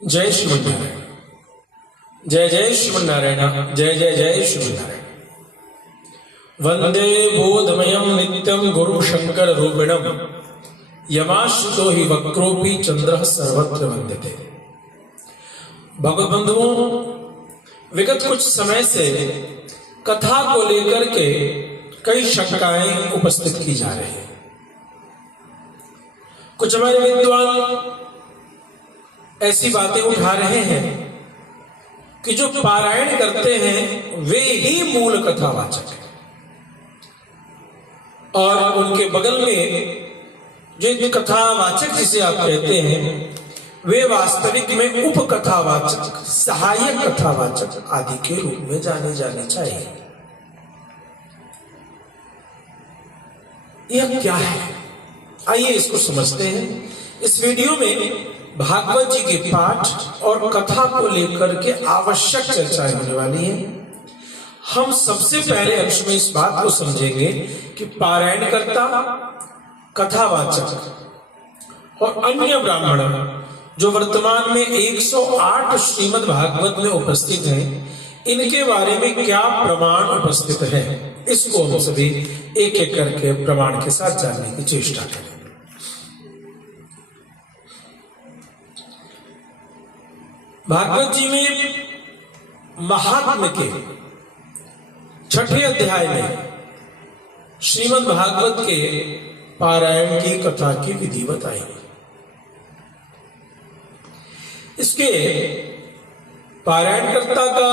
जय श्रीमन्नारायण। जय जय श्रीमन्नारायण। जय जय जय श्रीमन्नारायण। वंदे बोधमयं नित्यं गुरु शंकर रूपिणं यमाश्रितो हि वक्रोपि चंद्रः सर्वत्र वंद्यते। भगवत बंधुओं, विगत कुछ समय से कथा को लेकर के कई शंकाएं उपस्थित की जा रही हैं। कुछ हमारे विद्वान ऐसी बातें उठा रहे हैं कि जो पारायण करते हैं वे ही मूल कथावाचक हैं और उनके बगल में जो कथावाचक जिसे आप कहते हैं वे वास्तविक में उपकथावाचक, सहायक कथावाचक आदि के रूप में जाने जाने चाहिए। यह क्या है, आइए इसको समझते हैं। इस वीडियो में भागवत जी के पाठ और कथा को लेकर के आवश्यक चर्चाएं होने वाली है। हम सबसे पहले अंश में इस बात को समझेंगे कि पारायणकर्ता, कथावाचक और अन्य ब्राह्मण जो वर्तमान में 108 श्रीमद् भागवत में उपस्थित हैं, इनके बारे में क्या प्रमाण उपस्थित है, इसको हम सभी एक एक करके प्रमाण के साथ जानने की चेष्टा करें। भागवत जी में महात्म्य के 6ठे अध्याय में श्रीमद् भागवत के पारायण की कथा की विधि बताई। इसके पारायणकर्ता का,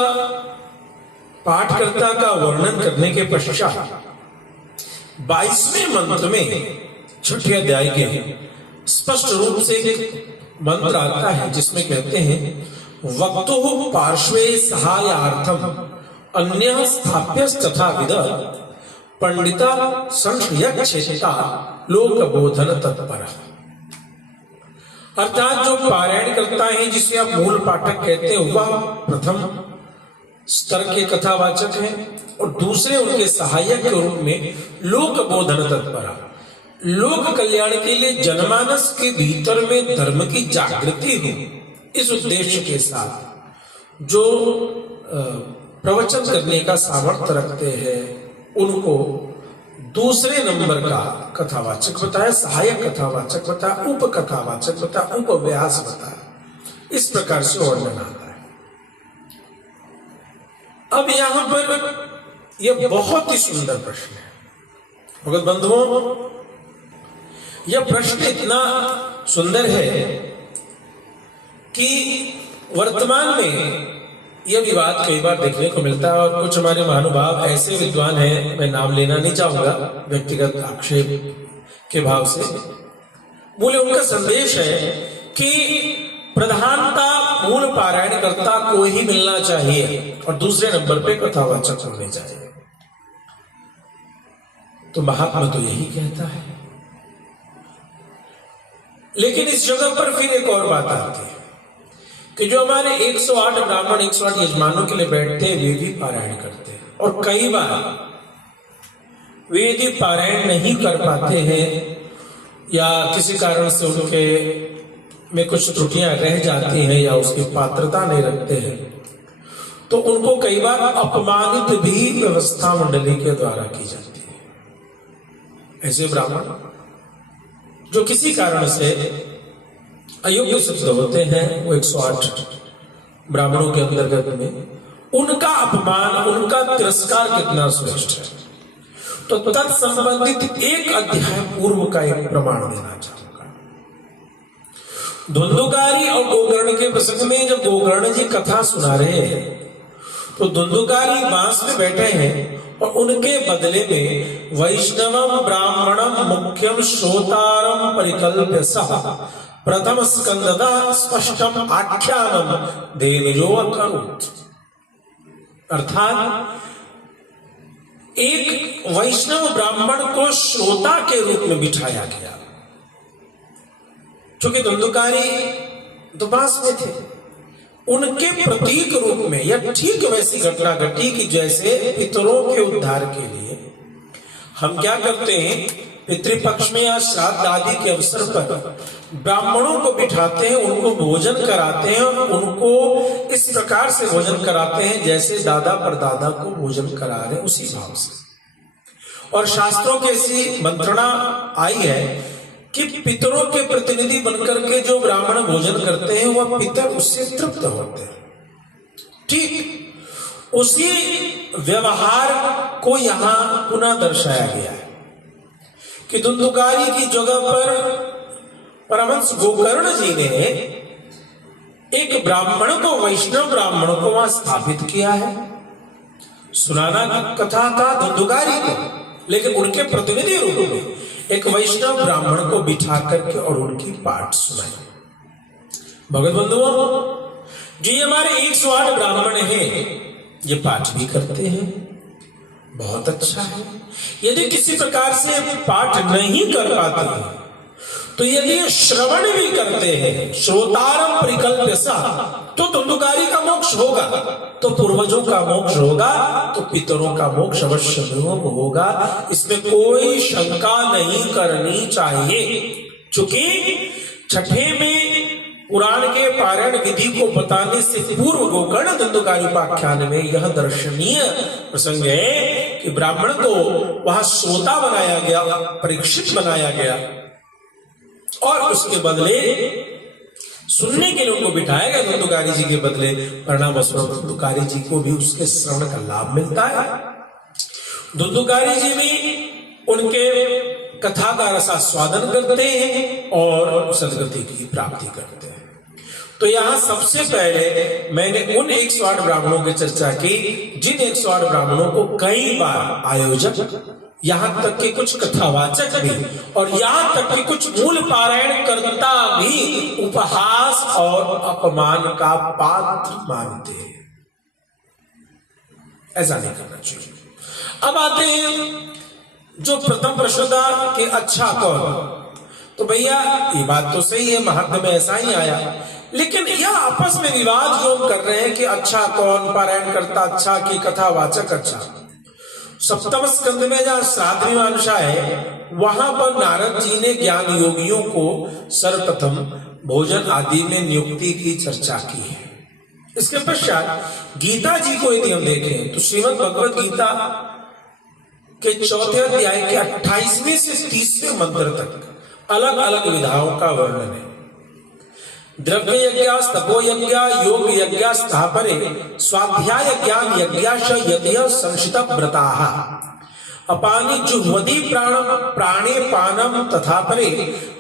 पाठकर्ता का वर्णन करने के पश्चात 22वें मंत्र में 6ठे अध्याय के स्पष्ट रूप से एक मंत्र आता है जिसमें कहते हैं, वक्तुः पार्श्वे सहायार्थम अन्यः स्थाप्यस्तथा विद पंडिता संशयच्छेता लोकबोधन तत्पर। अर्थात जो पारायण करता है, जिसे आप मूल पाठक कहते हैं, वह प्रथम स्तर के कथावाचक हैं और दूसरे उनके सहायक के रूप में लोकबोधन तत्पर, लोक कल्याण के लिए जनमानस के भीतर में धर्म की जागृति हो, इस उद्देश्य के साथ जो प्रवचन करने का सामर्थ्य रखते हैं उनको दूसरे नंबर का कथावाचक बताया, सहायक कथावाचक बताया, उप कथावाचक बताया, उपव्यास बताया। इस प्रकार से वर्णन आता है। अब यहां पर यह बहुत ही सुंदर प्रश्न है भगत बंधुओं। यह प्रश्न इतना सुंदर है कि वर्तमान में यह विवाद कई बार देखने को मिलता है और कुछ हमारे महानुभाव ऐसे विद्वान हैं, मैं नाम लेना नहीं चाहूंगा व्यक्तिगत आक्षेप के भाव से, बोले उनका संदेश है कि प्रधानता मूल पारायणकर्ता को ही मिलना चाहिए और दूसरे नंबर पे कथावाचक होने चाहिए। तो महात्मा तो यही कहता है, लेकिन इस जगह पर फिर एक और बात आती है कि जो हमारे 108 ब्राह्मण 108 यजमानों के लिए बैठते हैं वे भी पारायण करते हैं और कई बार वे यदि पारायण नहीं कर पाते हैं या किसी कारण से उनके में कुछ त्रुटियां रह जाती हैं या उसकी पात्रता नहीं रखते हैं, तो उनको कई बार अपमानित भी व्यवस्था मंडली के द्वारा की जाती है। ऐसे ब्राह्मण जो किसी कारण से अयोग्य सिद्ध होते हैं, वो 108 ब्राह्मणों के अंतर्गत में, उनका अपमान, उनका तिरस्कार कितना श्रेष्ठ है। तो तत्संबंधित एक अध्याय पूर्व का एक प्रमाण देना चाहूंगा। धुंधुकारी और गोकर्ण के प्रसंग में जब गोकर्ण जी कथा सुना रहे हैं तो धुंधुकारी बांस में बैठे हैं और उनके बदले में वैष्णवम ब्राह्मणम मुख्यम श्रोतारम परिकल्प्य सह प्रथम स्कंददा स्पष्टम आख्यानम देनुजो अकरोत्। अर्थात एक वैष्णव ब्राह्मण को श्रोता के रूप में बिठाया गया, चूंकि धुंधुकारी दुपास में थे, उनके प्रतीक रूप में यह ठीक वैसी घटना घटी कि जैसे पितरों के उद्धार के लिए हम क्या करते हैं, पितृपक्ष में या श्राद्ध आदि के अवसर पर ब्राह्मणों को बिठाते हैं, उनको भोजन कराते हैं, उनको इस प्रकार से भोजन कराते हैं जैसे दादा परदादा को भोजन करा रहे, उसी भाव से। और शास्त्रों की ऐसी मंत्रणा आई है कि पितरों के प्रतिनिधि बनकर के जो ब्राह्मण भोजन करते हैं वह पितर उससे तृप्त होते हैं। ठीक उसी व्यवहार को यहां पुनः दर्शाया गया है कि धुंधुकारी की जगह पर परमहंस गोकर्ण जी ने एक ब्राह्मण को, वैष्णव ब्राह्मण को वहां स्थापित किया है। सुनाना कथा था धुंधुकारी को, लेकिन उनके प्रतिनिधि रूप में एक वैष्णव ब्राह्मण को बिठा करके और उनकी पाठ सुनाई। भगत बंधुओं, जी हमारे 108 ब्राह्मण हैं, ये पाठ भी करते हैं, बहुत अच्छा है। यदि किसी प्रकार से पाठ नहीं कर पाते हैं तो यदि श्रवण भी करते हैं, श्रोतारम परिकल्प्य सा, तो धुंधुकारी का मोक्ष होगा, तो पूर्वजों का मोक्ष होगा, तो पितरों का मोक्ष अवश्य होगा। इसमें कोई शंका नहीं करनी चाहिए। चूंकि छठे में पुराण के पारायण विधि को बताने से पूर्व गोकर्ण धुंधुकारी उपाख्यान में यह दर्शनीय प्रसंग है कि ब्राह्मण को वहां श्रोता बनाया गया, परीक्षित बनाया गया, और उसके बदले सुनने के लिए उनको बिठाया गया। धुंधुकारी जी के बदले परिणाम स्वरूप धुंधुकारी जी को भी उसके श्रवण का लाभ मिलता है। धुंधुकारी जी भी उनके कथा का रसास्वादन करते हैं और सदगति की प्राप्ति करते हैं। तो यहां सबसे पहले मैंने उन 108 ब्राह्मणों की चर्चा की जिन 108 ब्राह्मणों को कई बार आयोजक, यहां तक कि कुछ कथावाचक भी, और यहां तक कि कुछ मूल पारायण करता भी उपहास और अपमान का पात्र मानते हैं। ऐसा नहीं करना चाहिए। अब आते हैं जो प्रथम प्रश्न था कि अच्छा कौन, तो भैया ये बात तो सही है, महात्म्य में ऐसा ही आया, लेकिन यह आपस में विवाद जो हम कर रहे हैं कि अच्छा कौन, पारायण करता अच्छा कि कथावाचक अच्छा। सप्तम स्कंद में जहां श्राद्ध मीमांसा है वहां पर नारद जी ने ज्ञान योगियों को सर्वप्रथम भोजन आदि में नियुक्ति की चर्चा की है। इसके पश्चात गीता जी को यदि हम देखें तो श्रीमद् भगवद गीता के 4थे अध्याय के 28वें से 30वें मंत्र तक अलग अलग विधाओं का वर्णन है। द्रव्य यज्ञ, तपो यज्ञ, योग यज्ञ, स्थापरे स्वाध्याय ज्ञान यज्ञाश यज्ञ संशित व्रताः अपानि जुह्वति प्राणम प्राणे पानम तथा परे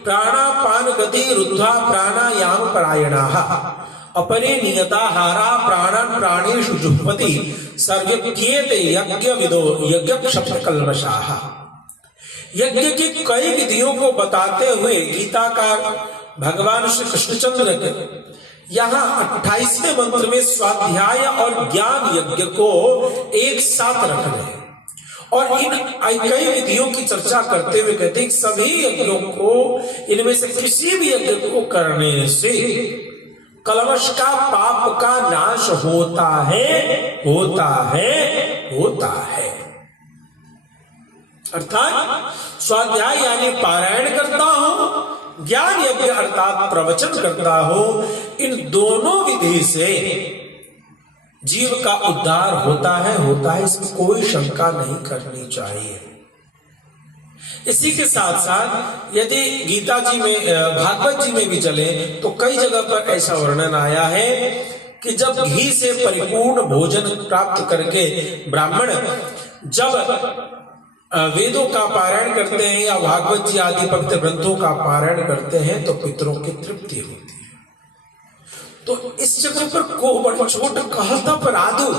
प्राणापान गति रुद्धा प्राणायाम परायणाः अपरे नियताहारा प्राणन प्राणेषु जुह्वति सर्वज्ञेते यज्ञ विदो यज्ञ क्षत्र कल्मषाः। यज्ञ की कई विधियों को बताते हुए गीताकार भगवान श्री कृष्णचंद्र के यहाँ 28वें मंत्र में स्वाध्याय और ज्ञान यज्ञ को एक साथ रख रहे हैं और इन कई विधियों की चर्चा करते हुए कहते हैं सभी यज्ञों को, इनमें से किसी भी यज्ञ को करने से कलमश का, पाप का नाश होता है, होता है, होता है। अर्थात स्वाध्याय यानी पारायण करता हूं, ज्ञान यज्ञ अर्थात प्रवचन करता हूं, इन दोनों विधि से जीव का उद्धार होता है, इसमें कोई शंका नहीं करनी चाहिए। इसी के साथ साथ यदि गीता जी में, भागवत जी में भी चले तो कई जगह पर ऐसा वर्णन आया है कि जब घी से परिपूर्ण भोजन प्राप्त करके ब्राह्मण जब वेदों का पारायण करते हैं या भागवत जी आदि पवित्र ग्रंथों का पारायण करते हैं तो पितरों की तृप्ति होती है। तो इस जगह पर को बड़ी छोट कहता पर आदु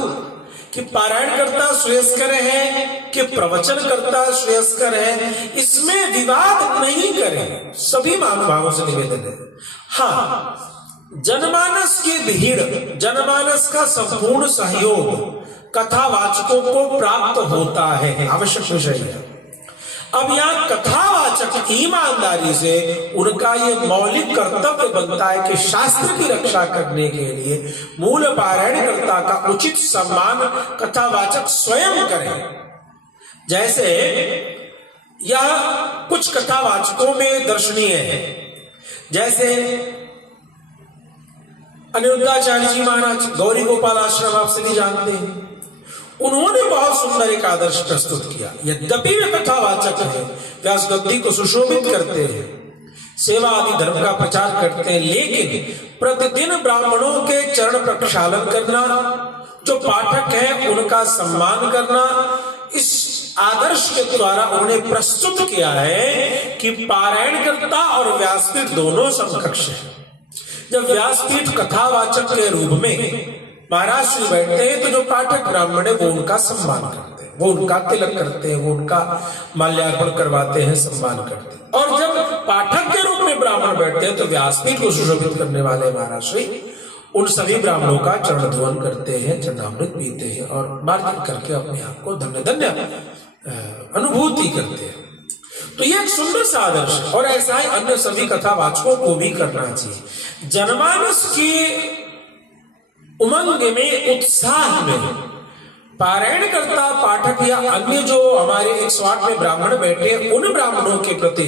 कि पारायण करता श्रेयस्कर है कि प्रवचन करता श्रेयस्कर है, इसमें विवाद नहीं करें, सभी महानुभावों से निवेदन है। हाँ, जनमानस की भीड़, जनमानस का संपूर्ण सहयोग कथावाचकों को प्राप्त होता है, आवश्यक विषय है। अब यहाँ कथावाचक ईमानदारी से उनका ये मौलिक कर्तव्य बनता है कि शास्त्र की रक्षा करने के लिए मूल पारायणकर्ता का उचित सम्मान कथावाचक स्वयं करें। जैसे या कुछ कथावाचकों में दर्शनीय है। जैसे अनिरुद्धाचार्य जी महाराज, गौरी गोपाल आश्रम आप सभी जानते हैं, उन्होंने बहुत सुंदर एक आदर्श प्रस्तुत किया। यद्यपि वे कथावाचक है, व्यास गद्दी को सुशोभित करते हैं, सेवा आदि धर्म का प्रचार करते हैं, लेकिन प्रतिदिन ब्राह्मणों के चरण प्रक्षालन करना, जो पाठक है उनका सम्मान करना, इस आदर्श के द्वारा उन्होंने प्रस्तुत किया है कि पारायणकर्ता और व्यासपीठ दोनों समकक्ष है। जब व्यासपीठ कथावाचक के रूप में महाराज श्री बैठते हैं तो जो पाठक ब्राह्मण है वो उनका सम्मान करते हैं, वो उनका तिलक करते हैं, वो उनका माल्यार्पण करवाते हैं, सम्मान करते हैं। और जब पाठक के रूप में ब्राह्मण बैठते हैं तो व्यासपीठ को सुशोभित करने वाले महाराज श्री उन सभी ब्राह्मणों का चरण ध्वन करते हैं, चरणामृत पीते हैं और मार्जन करके अपने आप को धन्य धन्य अनुभूति करते हैं। तो यह एक सुंदर सा आदर्श है और ऐसा ही अन्य सभी कथावाचकों को भी करना चाहिए। जनमानस की उमंग में, उत्साह में पारायणकर्ता, पाठक या अन्य जो हमारे 108 में ब्राह्मण बैठे हैं, उन ब्राह्मणों के प्रति,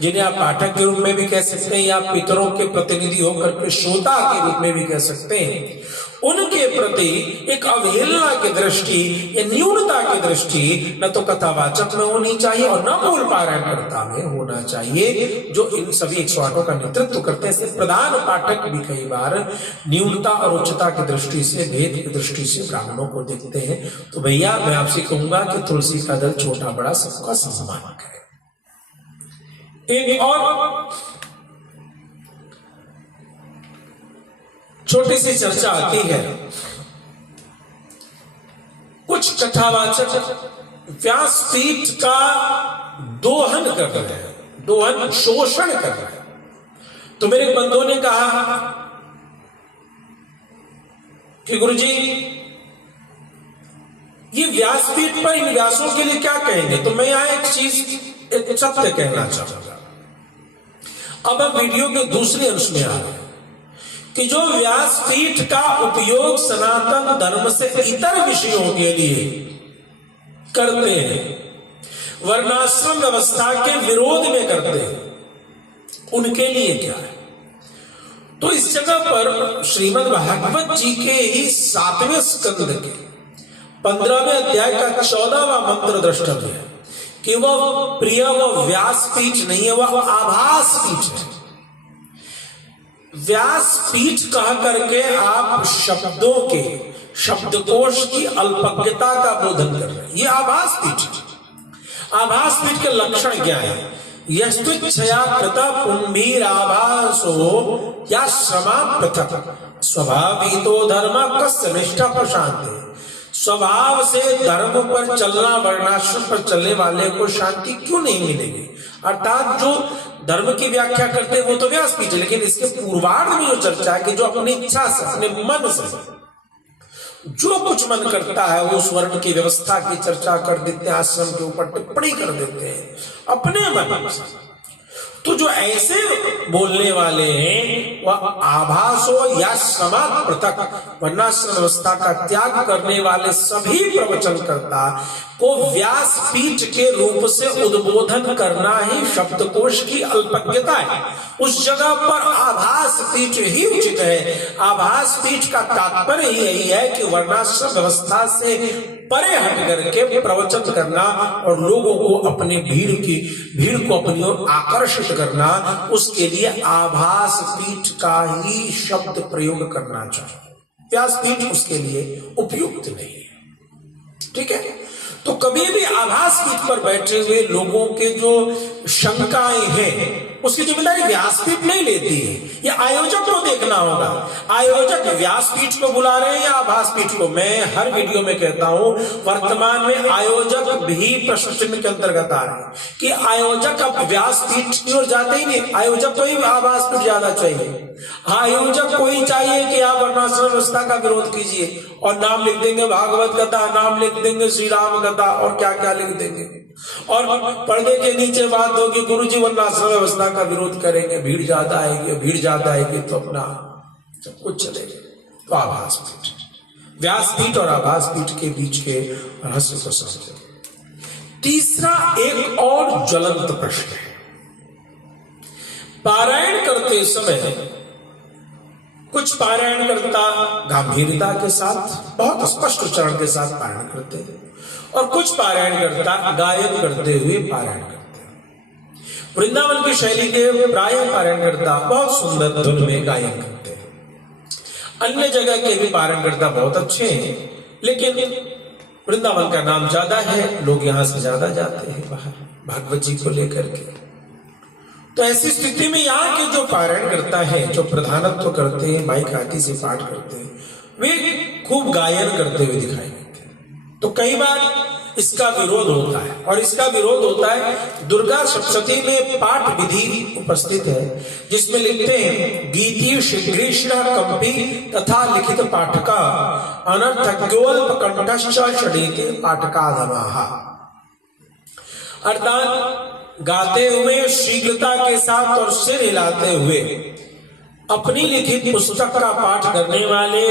जिन्हें आप पाठक के रूप में भी कह सकते हैं या पितरों के प्रतिनिधि होकर के श्रोता के रूप में भी कह सकते हैं, उनके प्रति एक अवहेलना की दृष्टि या न्यूनता की दृष्टि न तो कथावाचक में होनी चाहिए और न मूल पारायणकर्ता में होना चाहिए, जो इन सभी 108 का नेतृत्व करते हैं। प्रधान पाठक भी कई बार न्यूनता और उच्चता की दृष्टि से, भेद की दृष्टि से ब्राह्मणों को देखते हैं। तो भैया मैं आपसे कहूंगा कि तुलसी का दल छोटा बड़ा सबका सम्मान करें। एक और छोटी सी चर्चा आती है, कुछ कथावाचक व्यासपीठ का दोहन कर रहे हैं, दोहन शोषण कर रहे हैं। तो मेरे बंधुओं ने कहा कि गुरुजी ये व्यासपीठ पर इन व्यासों के लिए क्या कहेंगे? तो मैं यहां एक चीज, एक सत्य कहना चाहूंगा। अब हम वीडियो के दूसरे अंश में आ गए कि जो व्यासपीठ का उपयोग सनातन धर्म से इतर विषयों के लिए करते हैं, वर्णाश्रम व्यवस्था के विरोध में करते हैं, उनके लिए क्या है? तो इस जगह पर श्रीमद् भागवत जी के ही 7वें स्कंद के 15वें अध्याय का 14वां मंत्र द्रष्टव्य है कि वह प्रिय, वह व्यासपीठ नहीं है, वह आभास पीठ है। व्यासपीठ कह करके आप शब्दों के, शब्दकोश की अल्पज्ञता का बोधन कर रहे हैं। ये आभास पीठ है। आभास पीठ के लक्षण क्या है? यस्त्विच्छया कृता पुंभीराभासो या श्रमा पृथक स्वभावितो धर्म कस्य निष्ठा प्रशांति। स्वभाव से धर्म पर चलना, वर्णाश्रम पर चलने वाले को शांति क्यों नहीं मिलेगी? अर्थात जो धर्म की व्याख्या करते हैं वो तो व्यासपीठ है, लेकिन इसके पूर्वार्ध में जो चर्चा है कि जो अपनी इच्छा से, अपने मन से जो कुछ मन करता है वो उस वर्ण की व्यवस्था की चर्चा कर देते हैं, आश्रम के ऊपर टिप्पणी कर देते हैं अपने मन से। तो जो ऐसे बोलने वाले हैं वह आभासो या समात पृथक वर्णाश्रम व्यवस्था का त्याग करने वाले सभी प्रवचनकर्ता को व्यासपीठ के रूप से उद्बोधन करना ही शब्दकोश की अल्पज्ञता है। उस जगह पर आभास पीठ ही उचित है। आभास पीठ का तात्पर्य ही यही है कि वर्णाश्रम व्यवस्था से परे हट करके प्रवचन करना और लोगों को अपनी भीड़ को अपनी ओर आकर्षित करना, उसके लिए आभास पीठ का ही शब्द प्रयोग करना चाहिए। व्यासपीठ उसके लिए उपयुक्त नहीं है। ठीक है, तो कभी भी आभास पीठ पर बैठे हुए लोगों के जो शंकाएं हैं उसकी जिम्मेदारी व्यासपीठ नहीं लेती है। ये आयोजक को देखना होगा, आयोजक व्यासपीठ को बुला रहे हैं या आभास पीठ को। मैं हर वीडियो में कहता हूं वर्तमान में आयोजक भी प्रश्न चिन्ह के अंतर्गत आ रहे हैं कि आयोजक अब व्यासपीठ की ओर जाते ही नहीं, आयोजक को ही आभास पीठ ज्यादा चाहिए। आयोजक को ही चाहिए कि आप वर्णाश्रम व्यवस्था का विरोध कीजिए और नाम लिख देंगे भागवत कथा, नाम लिख देंगे श्री राम कथा और क्या क्या लिख देंगे, और पर्दे के नीचे बात होगी गुरुजी वर्णाश्रम व्यवस्था का विरोध करेंगे, भीड़ ज्यादा आएगी तो अपना सब कुछ चलेगा। तो आभास पीठ, व्यासपीठ और आभास पीठ के बीच के रहस्य को समझो। तीसरा एक और ज्वलंत प्रश्न है। पारायण करते समय कुछ पारायणकर्ता गंभीरता के साथ बहुत स्पष्ट उच्चारण के साथ पारायण करते हैं और कुछ पारायणकर्ता गायन करते हुए पारायण करते हैं। वृंदावन की शैली के प्राय पारायणकर्ता बहुत सुंदर धुन में गायन करते हैं। अन्य जगह के भी पारायणकर्ता बहुत अच्छे हैं, लेकिन वृंदावन का नाम ज्यादा है, लोग यहां से ज्यादा जाते हैं बाहर भागवत जी को लेकर के। तो ऐसी स्थिति में यहाँ के जो पारायण करता है, जो प्रधानत्व करते हैं, माइक आदि से पाठ करते हैं, वे खूब गायन करते हुए दिखाई देते हैं। तो कई बार इसका विरोध होता है, और इसका विरोध होता है दुर्गा सप्तशती में पाठ विधि उपस्थित है, जिसमें लिखते हैं गीति शीघ्रेश्वर कंपी तथा लिखित पाठका अनर्थज्ञोल्प कंठश्च षडीते पाठकाधमाः। अर्थात गाते हुए शीघ्रता के साथ और सिर हिलाते हुए अपनी लिखित पुस्तक का पाठ करने वाले,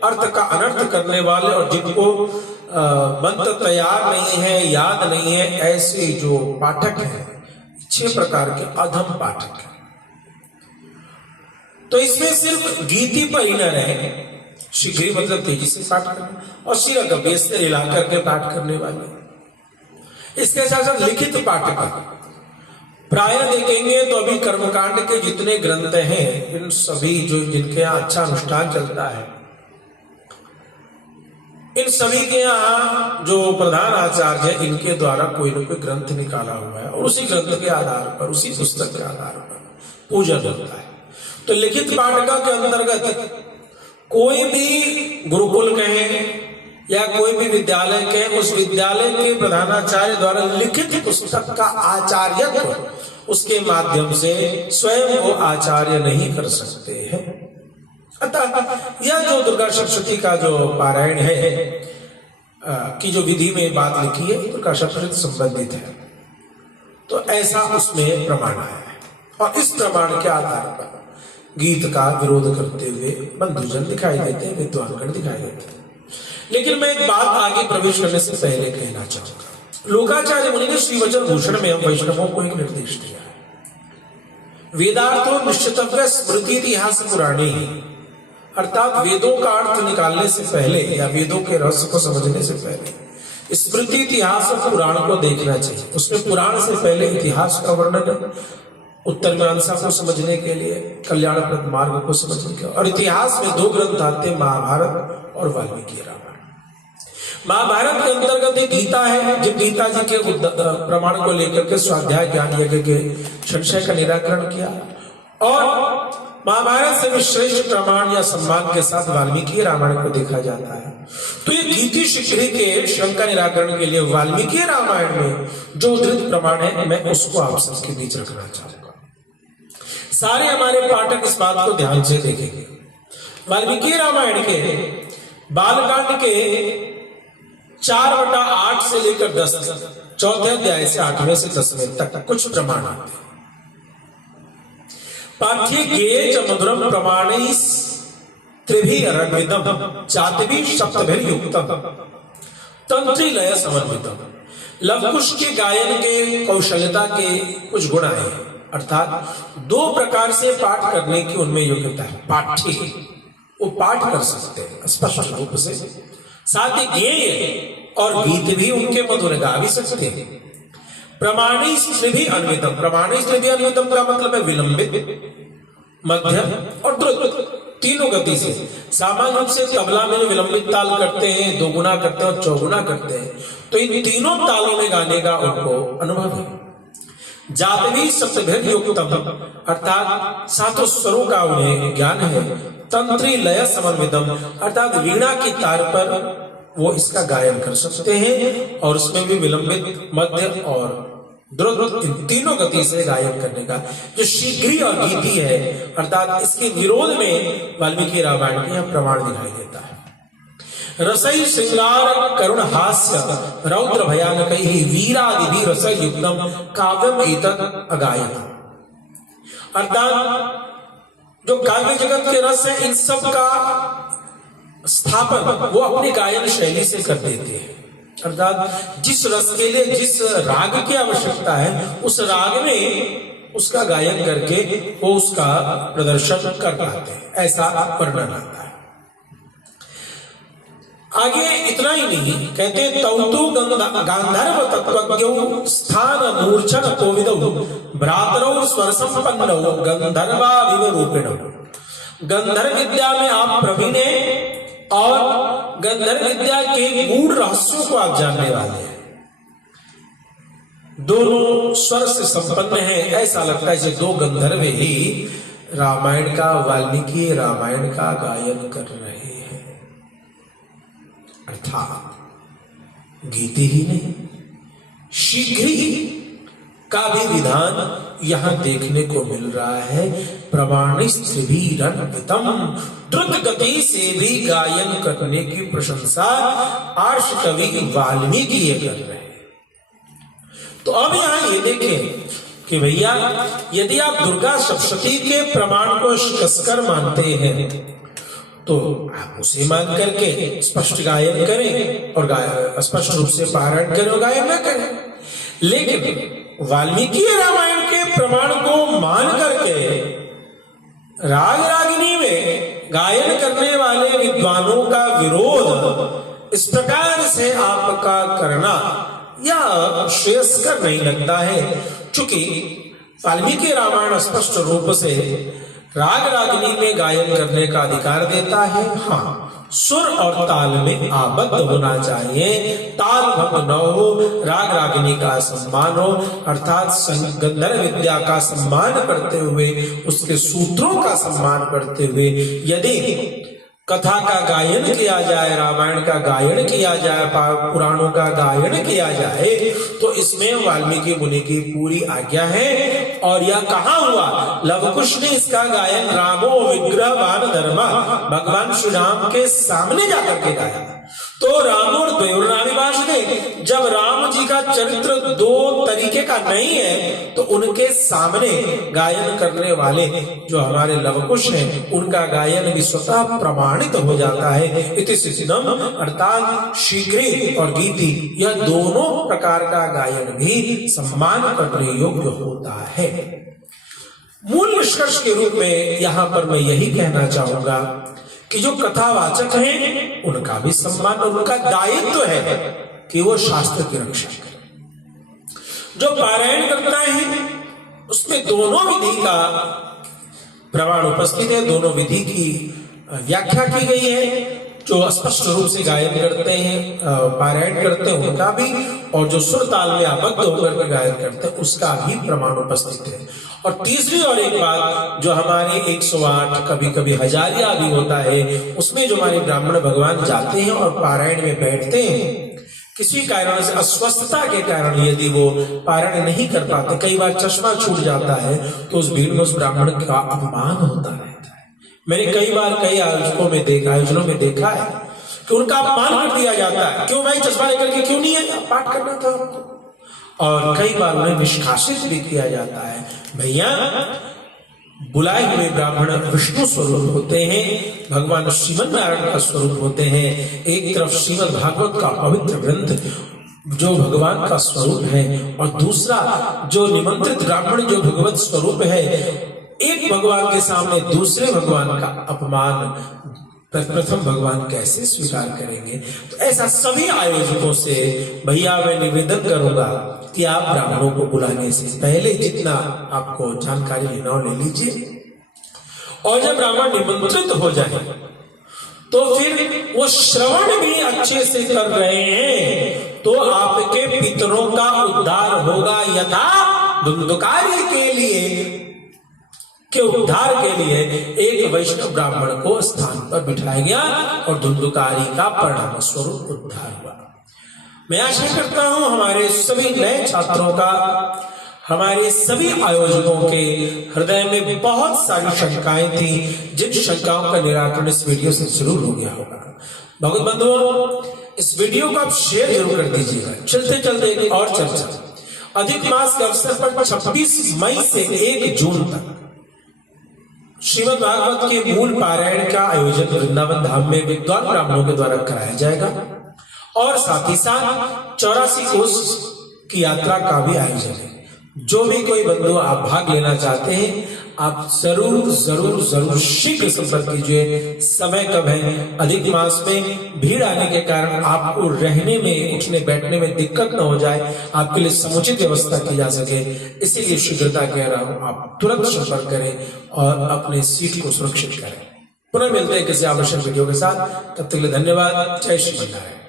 अर्थ का अनर्थ करने वाले, और जिनको मंत्र तैयार नहीं है, याद नहीं है, ऐसे जो पाठक हैं, 6 प्रकार के अधम पाठक हैं। तो इसमें सिर्फ गीति पर ही न रहे, शीघ्र मतलब तेजी से पाठ करना, और सिर गंभीर से हिला करके पाठ करने वाले। इसके साथ साथ लिखित पाठक प्राय देखेंगे तो अभी कर्मकांड के जितने ग्रंथ हैं, इन सभी जो जिनके यहाँ अच्छा अनुष्ठान चलता है, इन सभी के यहाँ जो प्रधान आचार्य है, इनके द्वारा कोई न कोई ग्रंथ निकाला हुआ है, और उसी ग्रंथ के आधार पर, उसी पुस्तक के आधार पर पूजन होता है। तो लिखित पाठका के अंतर्गत कोई भी गुरुकुल कहें या कोई भी विद्यालय के, उस विद्यालय के प्रधानाचार्य द्वारा लिखित पुस्तक का आचार्यत्व उसके माध्यम से स्वयं वो आचार्य नहीं कर सकते हैं। अतः यह जो दुर्गा सप्तशती का जो पारायण है की जो विधि में बात लिखी है, दुर्गा सप्तशती संबंधित है, तो ऐसा उसमें प्रमाण आया है, और इस प्रमाण के आधार पर गीत का विरोध करते हुए बंधुजन दिखाई देते हैं, विद्वानगण दिखाई देते हैं। लेकिन मैं एक बात आगे प्रवेश करने से पहले कहना चाहूंगा, लोकाचार्य मुनि ने श्री वचन भूषण में हम वैष्णवों को एक निर्देश दिया है, वेदार्थो निश्चितव्य स्मृति इतिहास पुराणी, अर्थात वेदों का अर्थ निकालने से पहले या वेदों के रहस्य को समझने से पहले स्मृति इतिहास और पुराण को देखना चाहिए। उसमें पुराण से पहले इतिहास का वर्णन, उत्तर मीमांसा को समझने के लिए, कल्याणप्रद मार्ग को समझने के, और इतिहास में 2 ग्रंथ आते हैं, महाभारत और वाल्मीकि रामायण। महाभारत के अंतर्गत एक गीता है, जब गीता जी के प्रमाण को लेकर के स्वाध्याय ज्ञान यज्ञ के संशय का निराकरण किया, और महाभारत से भी श्रेष्ठ प्रमाण या सम्मान के साथ वाल्मीकि रामायण को देखा जाता है। तो ये गीति शिखरी के शंका निराकरण के लिए वाल्मीकि रामायण में जो उद्धृत प्रमाण है, मैं उसको आप सबके बीच रखना चाहूंगा। सारे हमारे पाठक इस बात को ध्यान से देखेंगे। वाल्मीकि रामायण के बालकांड के 4/8 से लेकर 10, चौथे अध्याय से 8वें से 10वें तक कुछ प्रमाण आते हैं। पाठ्य गेय च मधुरम प्रमाणैः त्रिभिः रंगितम् चातिभिः सप्तभिः युक्तम् तंत्री लय समन्वितम्। लवकुश के गायन के कौशलता के कुछ गुण हैं, अर्थात 2 प्रकार से पाठ करने की उनमें योग्यता है। पाठ्य, वो पाठ कर सकते हैं स्पष्ट रूप से, साथ ही गेय और गीत भी उनके मधुर गा भी सकते हैं। प्रमाणी स्त्रिभिः अन्वितम्, प्रमाणी स्त्रिभिः अन्वितम् का मतलब है विलंबित, मध्यम और द्रुत, तीनों गति से। सामान्य रूप से तबला में जो विलंबित ताल करते हैं, 2 गुना करते हैं और 4 गुना करते हैं, तो इन तीनों तालों में गाने का उनको अनुभव है। जातिभिः सप्तभिः युक्तम्, अर्थात 7 स्वरों का उन्हें ज्ञान है। तंत्री लय समन्वितम्, अर्थात वीणा की तार पर वो इसका गायन कर सकते हैं, और उसमें भी विलंबित, मध्य और द्रुत, इन तीनों गति से गायन करने का जो शीघ्री और गीति है, अर्थात इसके विरोध में वाल्मीकि रामायण में यह प्रमाण दिखाई देता है। रसई श्रृंगार करुण हास्य रौद्र भयानकैः वीरादिभिः रसै युक्तम् काव्यम् एतत् अगायत्, अर्थात जो काव्य जगत के रस है, इन सब का स्थापन वो अपनी गायन शैली से कर देते हैं। अर्थात जिस रस के लिए जिस राग की आवश्यकता है उस राग में उसका गायन करके वो उसका प्रदर्शन कर पाते हैं, ऐसा वर्णन आता है। आगे इतना ही नहीं, कहते तौतु गांधर्व तत्वज्ञौ स्थान मूर्छन कोविदौ भ्रातरौ स्वर संपन्नौ गंधर्वाविव रूपिणौ। गंधर्व विद्या में आप प्रवीण हैं और गंधर्व विद्या के गूढ़ रहस्यों को आप जानने वाले हैं। दोनों स्वर से संपन्न हैं, ऐसा लगता है जैसे दो गंधर्व ही रामायण का, वाल्मीकि रामायण का गायन कर रहे हैं। अर्थात गीत ही नहीं, शीघ्र ही का भी विधान यहां देखने को मिल रहा है। प्रमाणिस्त्रिभिरन्वितम्, द्रुत गति से भी गायन करने की प्रशंसा आर्ष कवि वाल्मीकि कर रहे हैं। तो अब यहां ये देखें कि भैया यदि आप दुर्गा सप्तशती के प्रमाण को कसकर मानते हैं तो आप उसे मान करके स्पष्ट गायन करें और स्पष्ट रूप से पारायण करें और गायन न करें। लेकिन वाल्मीकि रामायण के प्रमाण को मान करके राग रागिनी में गायन करने वाले विद्वानों का विरोध इस प्रकार से आपका करना या श्रेयस्कर नहीं लगता है, क्योंकि वाल्मीकि रामायण स्पष्ट रूप से राग रागिनी में गायन करने का अधिकार देता है। हाँ, सुर और ताल में आबद्ध होना चाहिए, ताल भंग न हो, राग रागिनी का सम्मान हो, अर्थात गंधर्व विद्या का सम्मान करते हुए, उसके सूत्रों का सम्मान करते हुए यदि कथा का गायन किया जाए, रामायण का गायन किया जाए, पुराणों का गायन किया जाए, तो इसमें वाल्मीकि मुनि की पूरी आज्ञा है। और यह कहाँ हुआ? लवकुश ने इसका गायन रामो विग्रहवान धर्मा, भगवान श्री राम के सामने जाकर के गाया। तो राम और द्वयोर्नाभिभाष ने जब राम जी का चरित्र दो तरीके का नहीं है तो उनके सामने गायन करने वाले जो हमारे लवकुश हैं उनका गायन भी स्वतः प्रमाणित हो जाता है। इति सिद्धम, अर्थात शीघ्री और गीति, यह दोनों प्रकार का गायन भी सम्मान करने योग्य होता है। मूल निष्कर्ष के रूप में यहां पर मैं यही कहना चाहूंगा कि जो कथावाचक हैं उनका भी सम्मान और उनका दायित्व है कि वो शास्त्र की रक्षा करें। जो पारायण करता है उसमें दोनों विधि का प्रमाण उपस्थित है, दोनों विधि की व्याख्या की गई है। जो स्पष्ट रूप से गायन करते हैं, पारायण करते हैं उनका भी, और जो सुर ताल में आबद्ध होकर के गायन करते हैं उसका भी प्रमाण उपस्थित है। और तीसरी और एक बात, जो हमारे 108 कभी कभी हजारिया भी होता है, उसमें जो हमारे ब्राह्मण भगवान जाते हैं और पारायण में बैठते हैं, किसी कारण से अस्वस्थता के कारण यदि वो पारायण नहीं कर पाते, कई बार चश्मा छूट जाता है, तो उस भीड़ में उस ब्राह्मण का अपमान होता रहता है। मैंने कई बार कई आयोजनों में देखा है कि उनका अपमान कर दिया जाता है, क्यों भाई चश्मा लेकर के क्यों नहीं है, पाठ करना था। और कई बार उन्हें निष्कासित भी किया जाता है। भैया, बुलाए हुए ब्राह्मण विष्णु स्वरूप होते हैं, भगवान श्रीमन नारायण का स्वरूप होते हैं। एक तरफ श्रीमद् भागवत का पवित्र ग्रंथ जो भगवान का स्वरूप है, और दूसरा जो निमंत्रित ब्राह्मण जो भगवत स्वरूप है। एक भगवान के सामने दूसरे भगवान का अपमान प्रथम भगवान कैसे स्वीकार करेंगे? तो ऐसा सभी आयोजकों से भैया मैं निवेदन करूंगा कि आप ब्राह्मणों को बुलाने से पहले जितना आपको जानकारी लेना हो ले लीजिए, और जब ब्राह्मण निमंत्रित हो जाए तो फिर वो श्रवण भी अच्छे से कर रहे हैं तो आपके पितरों का उद्धार होगा। यथा धुंधुकारी के लिए के उद्धार के लिए एक वैष्णव ब्राह्मण को स्थान पर बिठाया गया और धुंधुकारी का परिणाम स्वरूप उद्धार हुआ। मैं आशा करता हूं हमारे सभी नए छात्रों का, हमारे सभी आयोजकों के हृदय में बहुत सारी शंकाएं थी, जिन शंकाओं का निराकरण इस वीडियो से जरूर हो गया होगा। भगवत बंधुओं, इस वीडियो को आप शेयर जरूर कर दीजिएगा। चलते चलते एक और चर्चा, अधिक मास के अवसर पर 26 मई से 1 जून तक श्रीमद् भागवत के मूल पारायण का आयोजन वृंदावन धाम में विद्वान ब्राह्मणों के द्वारा कराया जाएगा। और साथ ही साथ 84 कोस की यात्रा का भी आयोजन है। जो भी कोई बंधु आप भाग लेना चाहते हैं, आप जरूर जरूर जरूर शीघ्र संपर्क कीजिए। समय कब है? अधिक मास में भीड़ आने के कारण आपको रहने में, उठने बैठने में दिक्कत न हो जाए, आपके लिए समुचित व्यवस्था की जा सके, इसीलिए शीघ्रता कह रहा हूं। आप तुरंत संपर्क करें और अपने सीट को सुरक्षित करें। पुनः मिलते हैं किसी आवश्यक वीडियो के साथ। तब तक के लिए धन्यवाद। जय श्री नारायण।